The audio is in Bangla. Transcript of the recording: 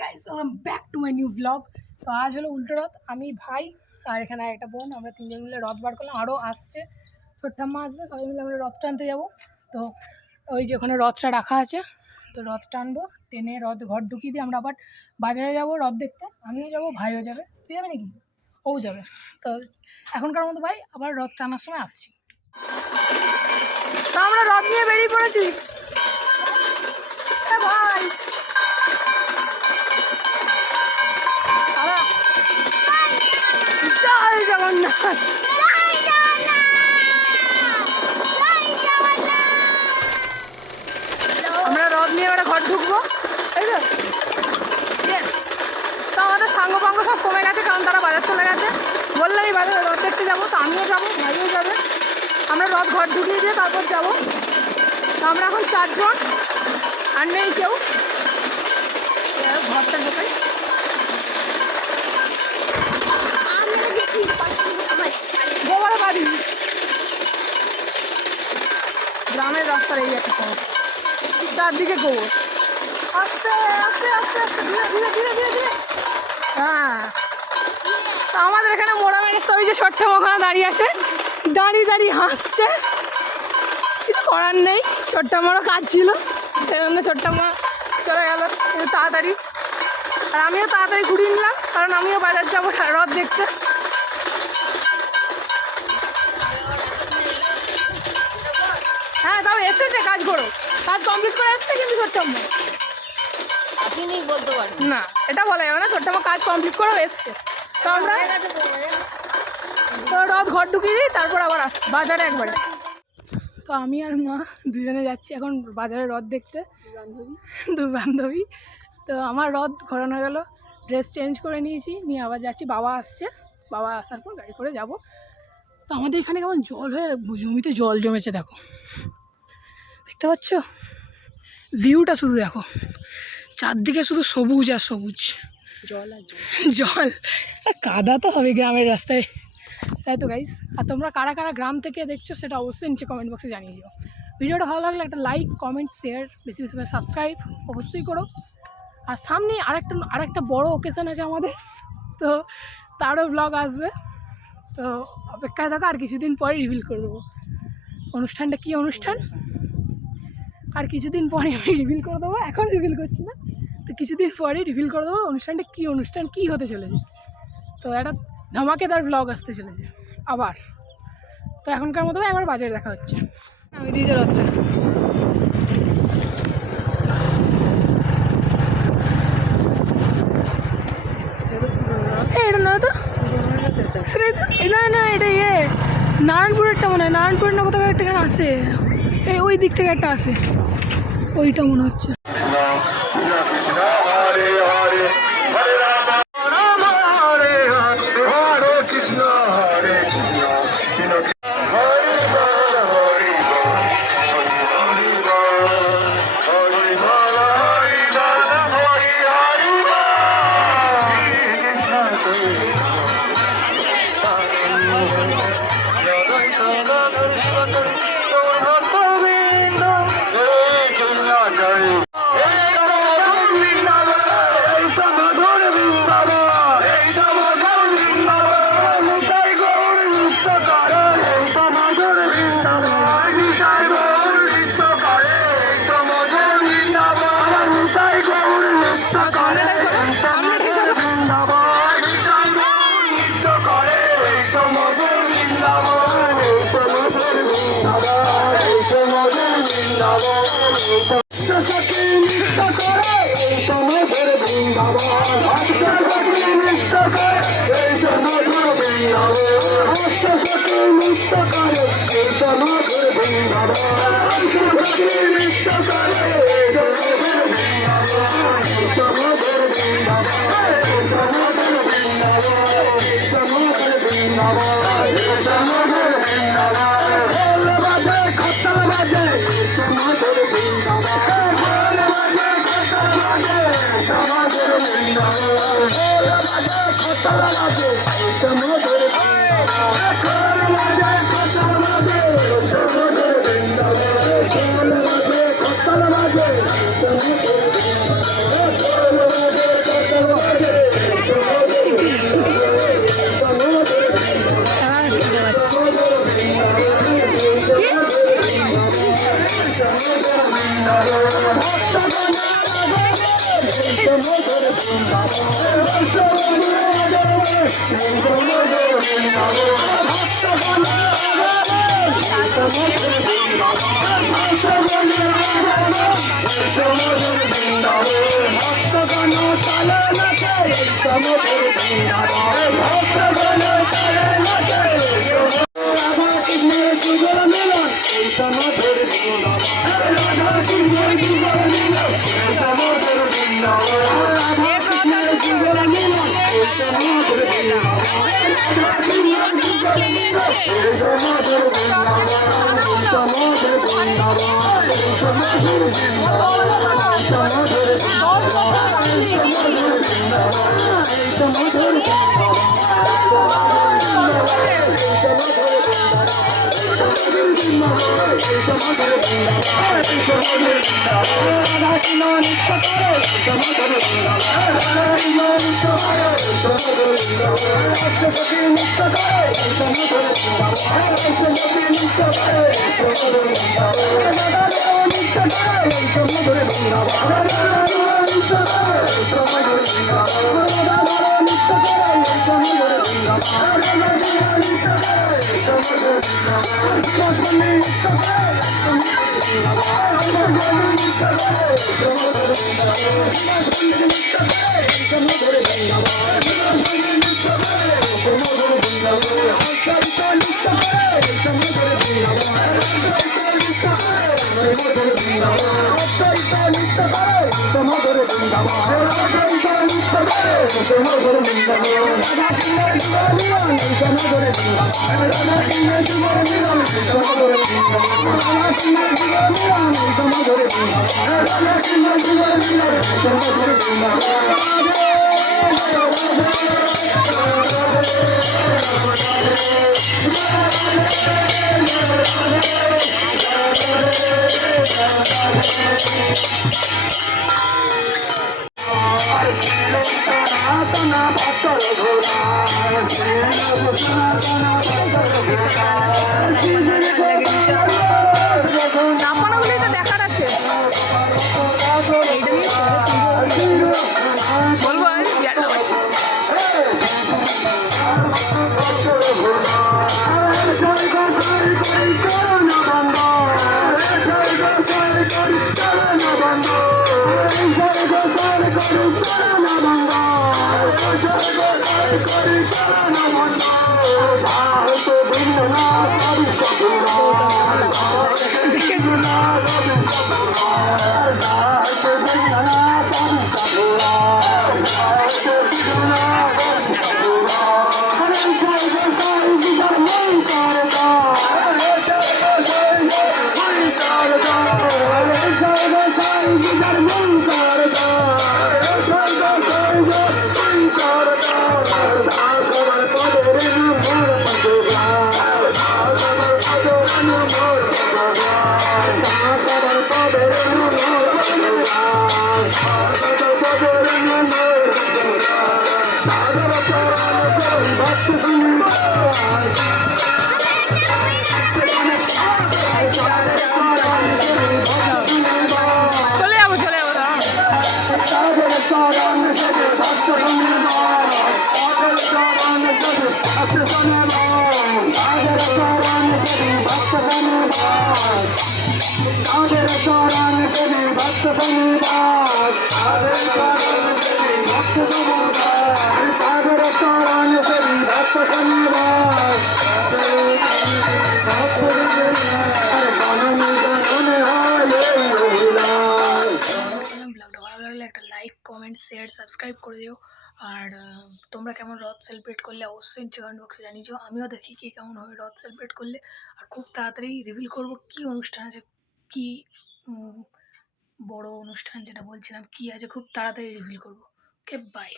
Guys welcome back to my new vlog. तो आज हलो उल्टो रथ आमी भाई और एखाने एक बोन आमरा तीनजन मिले रथ बार करलाम। आरो आसछे छोट्टाम्मा आसबे, सबाई मिले आमरा रथ टानते जाबो। तो ओई जे ओखाने रथटा राखा आछे, तो रथ टानबो, टेने रथ घर ढुकिये दिये आमरा आबार बाजारे जाबो रथ देखते। आमिও जाबो, भाईও जाबे। तुई जाबি नाकि? ও যাবে। তো এখনকার মতো ভাই আবার রথ টানার সময় আসছি। তো আমরা রথ নিয়ে বেরিয়ে পড়েছি ভাই। জয় জগন্নাথ। আমরা রথ নিয়ে এবারে ঘর ঢুকবো, তাই তো? তো আমাদের সাঙ্গ পাঙ্গ সব কমে গেছে, কারণ তারা বাজার চলে গেছে। বললামই বাজারে রথ দেখতে যাবো, তো আমিও যাবো, ভাইও যাবে। আমরা রথ ঘর ঢুকিয়ে দিয়ে তারপর যাবো। তো আমরা এখন 4 জন, আর নেই কেউ। ঘরটা ঢোকাই। গোবরে বাড়ি গ্রামের রাস্তার এই একটা খবর, চারদিকে গোবর। আস্তে আস্তে আস্তে আস্তে ধীরে ধীরে ধীরে ধীরে ধীরে। হ্যাঁ, তো আমাদের এখানে মোড়া মেরেছে, ওই যে ছোট্ট ওখানে দাঁড়িয়ে আছে, দাঁড়িয়ে দাঁড়িয়ে হাসছে। কিছু করার নেই, ছোট্ট মোড়ো কাজ ছিল, সেই জন্য ছোট্ট মোড়ো চলে গেল তাড়াতাড়ি। আর আমিও তাড়াতাড়ি ঘুরিয়ে নিলাম, কারণ আমিও বাজার যাবো রথ দেখতে। হ্যাঁ, তাও এসেছে, কাজ করো, কাজ কমপ্লিট করে এসছে। কিন্তু ছোট্টম্মা আপনি বলতে পারেন না, এটা বলা যাবে না। ছোট্টম্মা কাজ কমপ্লিট করেও এসছে। তো আমরা তো রথ ঘর ঢুকিয়ে দিই, তারপর আবার আসছি বাজারে একবারে। তো আমি আর মা দুজনে যাচ্ছি এখন বাজারে রথ দেখতে, দু বান্ধবী। তো আমার রথ ঘোরানো গেল, ড্রেস চেঞ্জ করে নিয়েছি, নিয়ে আবার যাচ্ছি। বাবা আসছে, বাবা আসার পর গাড়ি করে যাব। তো আমাদের এখানে কেমন জল হয়ে জমিতে জল জমেছে, দেখো, দেখতে পাচ্ছ? ভিউটা শুধু দেখো, চারদিকে শুধু সবুজ আর সবুজ, জল আর জল। কাদা তো হবে গ্রামের রাস্তায়, তাই তো গাইস। আর তোমরা কারা কারা গ্রাম থেকে দেখছো সেটা অবশ্যই নিচে কমেন্ট বক্সে জানিয়ে দিও। ভিডিওটা ভালো লাগলে একটা লাইক, কমেন্ট, শেয়ার, বেশি বেশি করে সাবস্ক্রাইব অবশ্যই করো। আর সামনে আরেকটা বড় ওকেশন আছে আমাদের, তো তারও ব্লগ আসবে। তো অপেক্ষায় থাকো, আর কিছুদিন পরে রিভিল করে দেবো অনুষ্ঠানটা। কী অনুষ্ঠান আর কিছুদিন পরে আমি রিভিল করে দেবো, এখন রিভিল করছি না। তো কিছুদিন পরে রিভিল করে দেবো অনুষ্ঠানটা কী অনুষ্ঠান, কী হতে চলেছে। তো একটা ধামাকেদার ব্লগ আসতে চলেছে আবার। তো এখনকার মতো একবার বাজারে দেখা হচ্ছে। আমি দিয়েছি রথটা, এটা না তো সেটা না, এটা ইয়ে নারায়ণপুরেরটা মনে হয়। নারায়ণপুরের না কোথাও একটা আসে, এই ওই দিক থেকে একটা আসে, ওইটা মনে হচ্ছে। নাপানাগুলোই তো দেখার আছে। এইটা নিয়ে বলবো আর বিয়ার লাগাচ্ছি। কমেন্ট শেয়ার সাবস্ক্রাইব করে দিও। আর তোমরা কেমন রথ সেলিব্রেট করলে অবশ্যই কমেন্ট বক্সে জানিও। আমিও দেখি কি কেমন হবে রথ সেলিব্রেট করলে। আর খুব তাড়াতাড়ি রিভিল করব কি অনুষ্ঠান আছে, কি বড় অনুষ্ঠান যেটা বলছিলাম কি আছে, খুব তাড়াতাড়ি রিভিল করব। Okay bye.